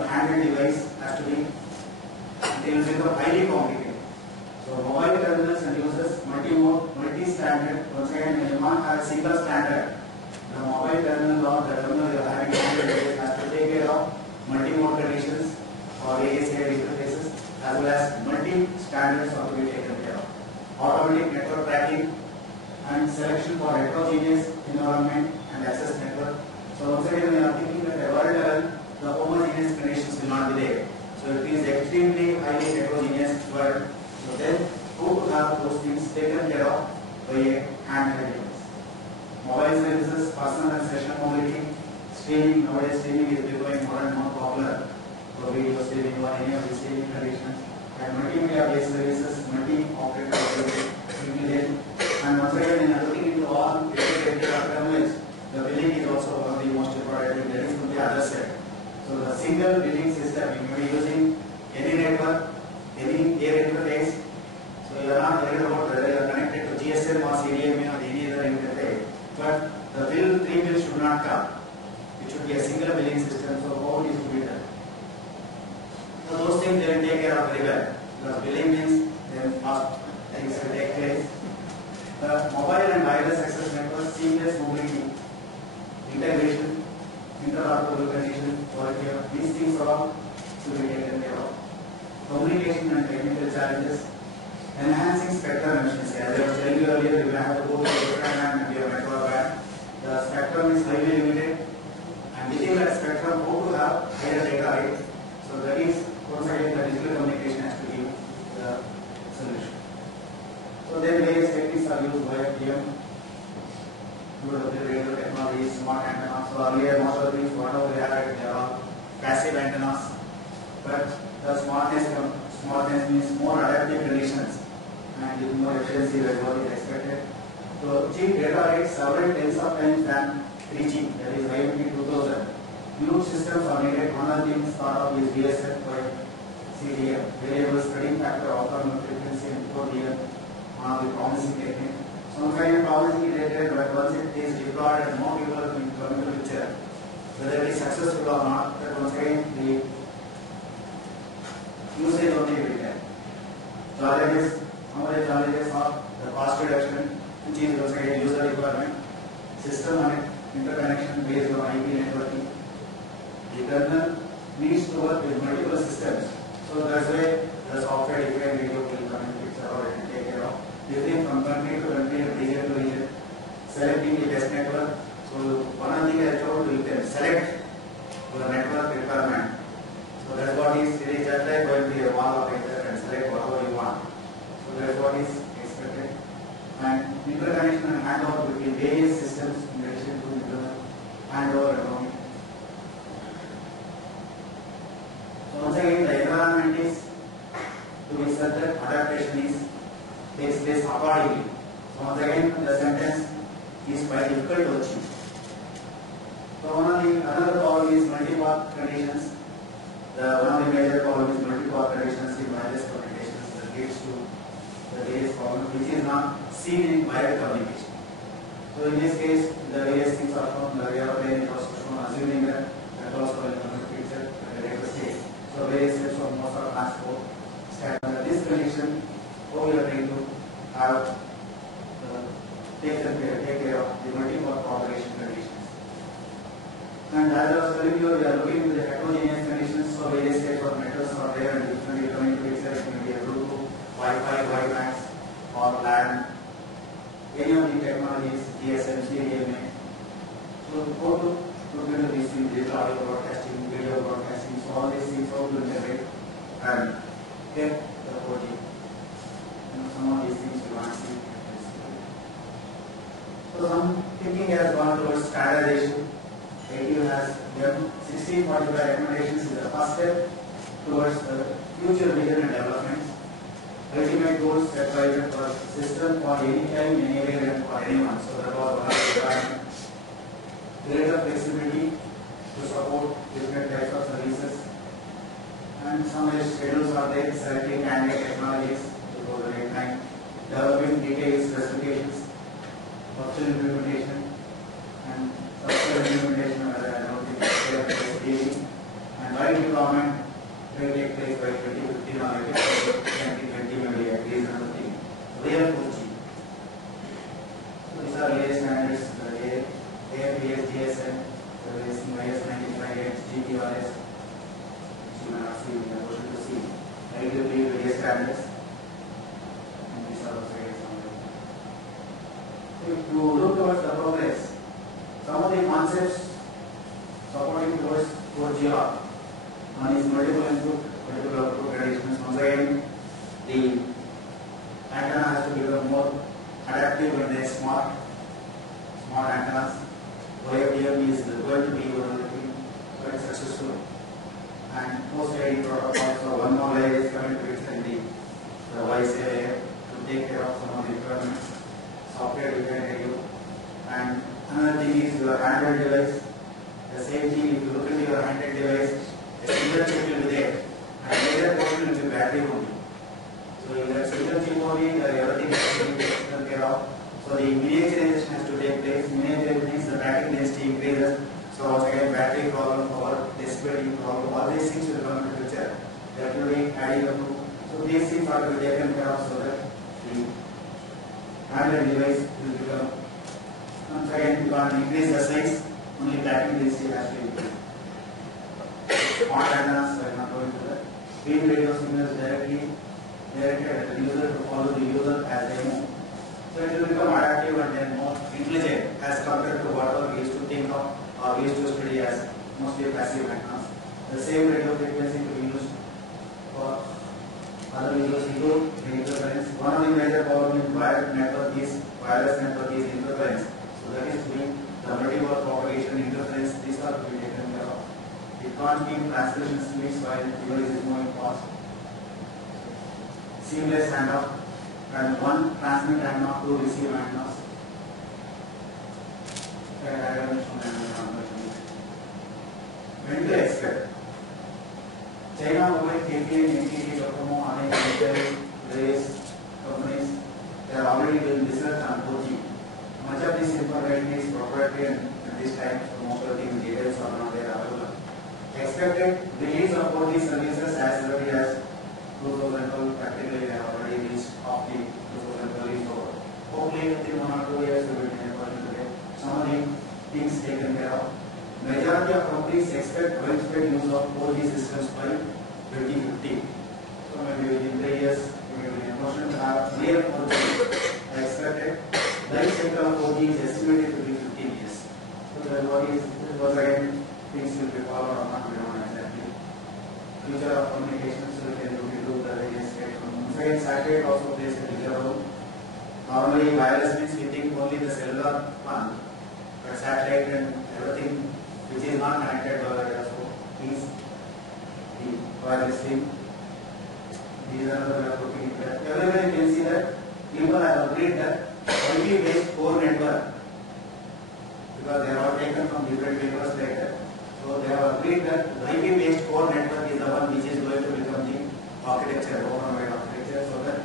handheld device has to be, they will become highly complicated. So mobile terminals and users multi-mode, multi-standard. Once again, when you not have a single standard, the mobile terminal or the terminal you are having has to take care of multi-mode conditions or ASA interfaces, as well as multi-standards are to be taken care of. Automatic network tracking and selection for heterogeneous environment and access network. So once again, we are thinking that at world level, the homogeneous conditions will not be there. So it is extremely highly heterogeneous world. So then, who to have those things taken care of by a handheld device. Mobile services, personal and session mobility, streaming. Nowadays, streaming is becoming more and more popular. So video streaming or any of the streaming conditions, and multimedia based services, multi-operator services, and once again, when looking into all integrated terminals, the billing is also one of the most important things. That is from the other side. So the single billing system, you may be using any network, any air interface. So you are not worried about whether you are connected to GSM or CDMA or any other interface. But the bill, 3 bills should not come. It should be a single billing system. So how it is to be done? So those things they will take care of very well, because billing means then fast things will take place. The mobile and wireless access network, seamless mobility, integration, interoperable condition, quality of these things are all to be taken care of. Communication and technical challenges, enhancing spectrum efficiency. As I was telling you earlier, you will have to go to the program and your network band. The spectrum is highly limited, and within that spectrum, how to have higher data rate. So that is once again the digital communication has to give the solution. So then various techniques are used by PM, radio technology, smart antennas. So earlier most of the things whatever we had, they are all passive antennas. But the smartness means more adaptive conditions and with more efficiency than what is expected. So achieve data rates several tens of times than 3G, that is IoT 2000. New systems are needed. One of the things thought of is VSF by CDM, variable spreading factor, optimal frequency and 4DM, one of the promising technique. Some kind of promising related, but once it is deployed and more people will come into the picture, whether it is successful or not, that once again the usage only will be there. Challenges, some of the challenges are the cost reduction, which is once again user requirement, system and interconnection based on IP networking. The kernel needs to work with multiple systems. So that's why the software defined radio will come in picture or it will take care of. Different from country to country and region to region. Selecting the best network. So one of the things I told you can select your network requirement. So that's what is just like going to a wall of internet and select whatever you want. So that's what is expected. And interconnection and handover between various systems in relation to internal handover and roaming. So once again, the environment is to be such that adaptation takes place accordingly. So once again, the sentence is quite difficult to achieve. So another problem is multi-path conditions. One of the major problems is multi-path conditions in wireless communications that leads to the various problems which is not seen in wired communication. So in this case, the various things are shown. The airplane was shown, assuming that also will come in the picture at a later stage. So various steps of modes of transport. Under this condition, how we are trying to have take care of the multi-path propagation conditions. And as I was telling you, we are looking at the heterogeneous conditions for various types of metals are there and differently coming to each other. It may be a Bluetooth, Wi-Fi, Wi-Max, or LAN, any of the technologies, GSM, CDMA. So go to look into these things, digital audio broadcasting, video broadcasting, so all these things how to integrate and get the 4G. Some of these things you want to see. So some thinking has gone towards standardization. ATU has done 1645 recommendations is the first step towards the future vision and development. Ultimate goals set by the system for any time, anywhere and for anyone. So that was one of the requirements. Greater flexibility to support different types of services. And some schedules are there, selecting candidate technologies, 2009, developing detailed specifications, optional implementation, and subsequent implementation of the and right deployment will take place by 2015 or 2020 maybe at least another thing. Real 4G. So these are latest standards, the AFBS, GSM, the IS 95X, GPRS, which you may not see, we are going to see. Relatively various standards. And these are also examples. If you look towards the progress, some of the concepts supporting towards 4G are one is multiple input, multiple output conditions. Once again, the antenna has to become more adaptive and then smart antennas. OFDM is going to be quite successful. And post ID protocols, so one more layer is coming to extend the voice layer to take care of some of the requirements. Software defined radio. And another thing is your handheld device. The same thing, if you look into your handheld device, a single chip will be there, and major portion will be battery only. So in that single chip only, everything has to be taken care of. So the miniaturization has to take place. Miniaturization means the battery density increases. So once again, battery problem, power dissipation problem, all these things will come into picture. That will be adding up to. So these things are to be taken care of so that the handheld device will become. Once again, you can increase the size, only battery density has to increase. Smart antennas, I am not going to that. Beam radio signals directed at the user to follow the user as they move. So it will become adaptive and then more intelligent as compared to whatever we used to think of or we used to study as mostly passive antennas. The same radio frequency to be used for other users include the interference. One of the major problem in wireless network is interference. So that is to be the multiple propagation interference. These are to be taken care of. It can't keep transmission speeds while the device is moving fast. Seamless handoff and one transmit antenna, two receive antennas. When to expect? China, Mobile, KPN, NTT, Docomo, Adani, various companies, they are already doing research on 4G. Much of this information is proprietary and at this time, so most of the details are not there available. Expected release of 4G services as early as 2012, practically they have already reached off the 2012 forward. Hopefully within 1 or 2 years we will be able to get some of the things taken care of. Majority of companies expect widespread use of 4G systems by 2050. So maybe within 3 years we will be in a position to have real 4G expected. Life cycle of 4G is estimated to be 15 years. So that was again things will be followed or not, we don't know exactly. Future of communications, so we can look into the various spectrum. Second, satellite also plays a bigger role. Normally wireless means we think only the cellular one, but satellite and everything which is not connected to the so is the wireless thing. These are the way of looking at that. Everywhere you can see that people have agreed that Wi-Fi based core network, because they are all taken from different papers like that. So they have agreed that Wi-Fi based core network is the one which is going to become the architecture, open wide architecture, so that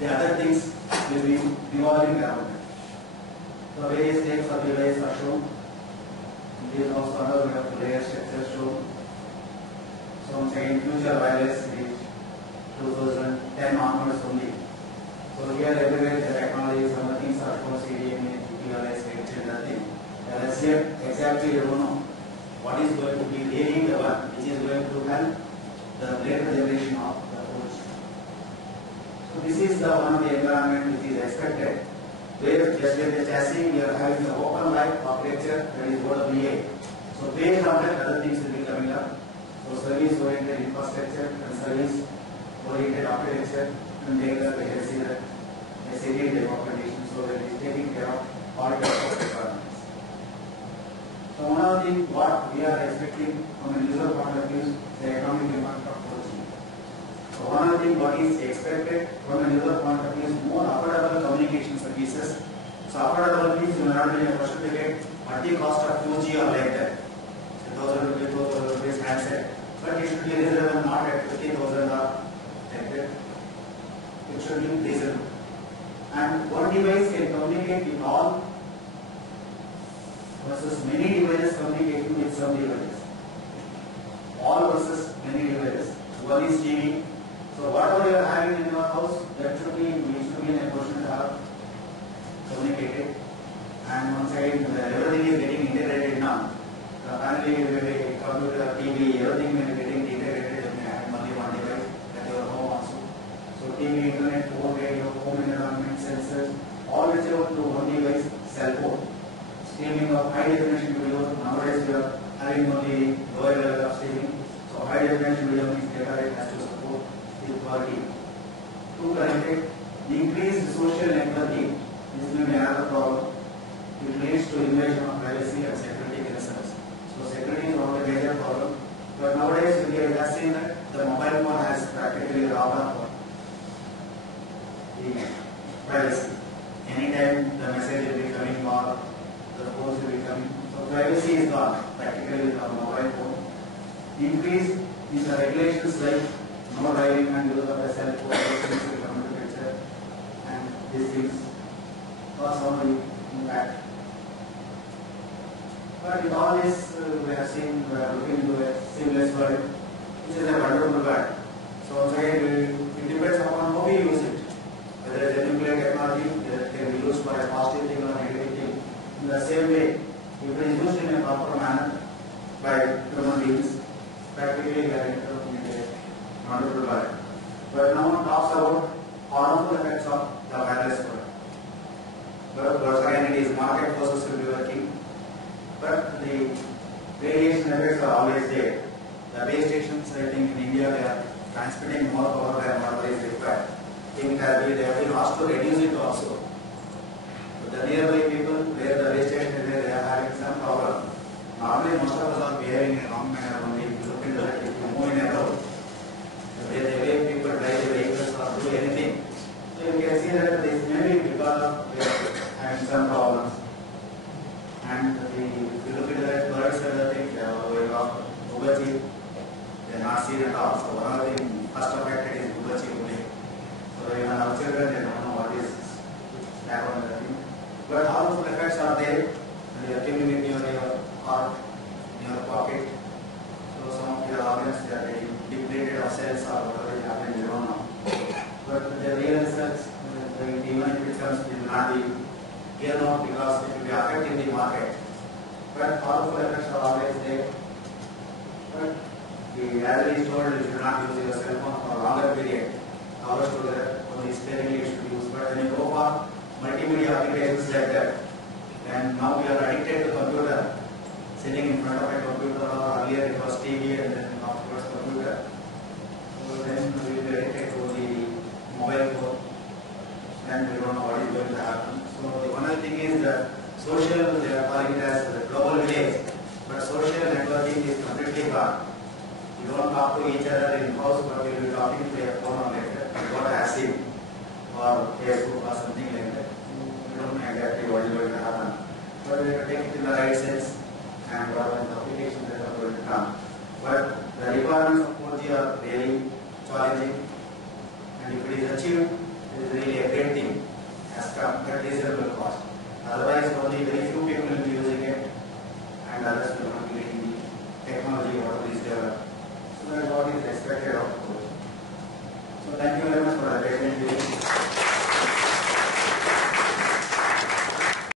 the other things will be revolving around it. So various types of devices are shown. There is also another way of layer structure shown. So once again, future wireless is 2010 onwards only. So here everywhere the technology, some of the things are shown, CDMA, GPRS, etc. Let's see exactly you don't know what is going to should be really the one which is going to help the later generation of the coach. So this is the one of the environment which is expected, where just like the chassis we are having the open life architecture, that is OWA. So based on that other things will be coming up. So service oriented infrastructure and service oriented architecture and take up the SAD documentation, so that it is taking care of all types of requirements. So one of the things what we are expecting from a user point of view is the economic impact of 4G. So one of the things what is expected from a user point of view is more affordable communication services. So affordable means you may not be in a question to get at the cost of 2G or like that. 1,000 rupees, 2,000 rupees handset. But it should be reasonable, not at 50,000 or like that. It should be reasonable. And one device can communicate with all versus many devices communicating with some devices. All versus many devices. One is TV. So whatever you are having in your house, that should be in a position to have communicated. And one side, everything is getting integrated now. The family, computer, TV, everything is getting integrated. You may have only one device at your home also. So TV, internet, phone, radio, home environment, sensors, all whichever to one device, cell phone. Streaming of high definition videos. Nowadays we are having only lower level of streaming. So high definition video means data rate has to support the quality. Two connected. Increased social networking. This may be another problem. It leads to invasion of privacy and security concerns. So security is one of the major problem. But nowadays we have seen that the mobile phone has practically robbed off the privacy. Anytime the message will be coming or the phones will be coming. So privacy is gone practically with our mobile phone. Increase in the regulations like no driving and use of a cell phone, things will come into picture, and these things cause some impact. But with all this, we have seen, we are looking into a seamless world, which is a wonderful world. So it depends upon how we use it. Whether it is a nuclear technology that can be used for a positive thing or a negative thing. In the same way, if it is used in a proper manner by human beings, practically we are entering into a wonderful world. But now one talks about harmful effects of the wireless world. But once again, it is market forces will be working. But the radiation effects are always there. The base stations, I think in India, they are transmitting more power than what is required. I think they have been asked to reduce it also. But the nearby people, where the base station is there, they are having some problem. Normally, most of us are behaving in a wrong manner only. If you look into that, if you move in a road, the way people drive the vehicles or do anything. So you can see that this may be because of they are having some problems. And if you look into that, birds and other things, they are going off Uberchi, they are not seen at all. So one of the first affected is Uberchi only. So even our children, they don't know what is that one thing. But harmful effects are there, and they are keeping it near your heart, near your pocket. So some of your organs, they are getting depleted of cells or whatever is happening, you don't know. But the real cells, even if it comes, it will not be here now because it will be affecting the market. But harmful effects are always there. But as it is told, you should not use your cell phone for a longer period. Hours together, only sparingly it should be used. But when you go for multimedia applications like that, and now we are addicted to computer, sitting in front of a computer, or earlier it was TV and then afterwards computer. So then we will be addicted to the mobile phone, and we don't know what is going to happen. So the one other thing is that social, they are calling it as the global village, but social networking is completely gone. You don't talk to each other in house, but you will be talking to a phone or like that. You got a SIM or Facebook or something like that. You don't know exactly what is going to happen. But we have to take it in the right sense and what are the applications that are going to come. But the requirements of 4G are really challenging.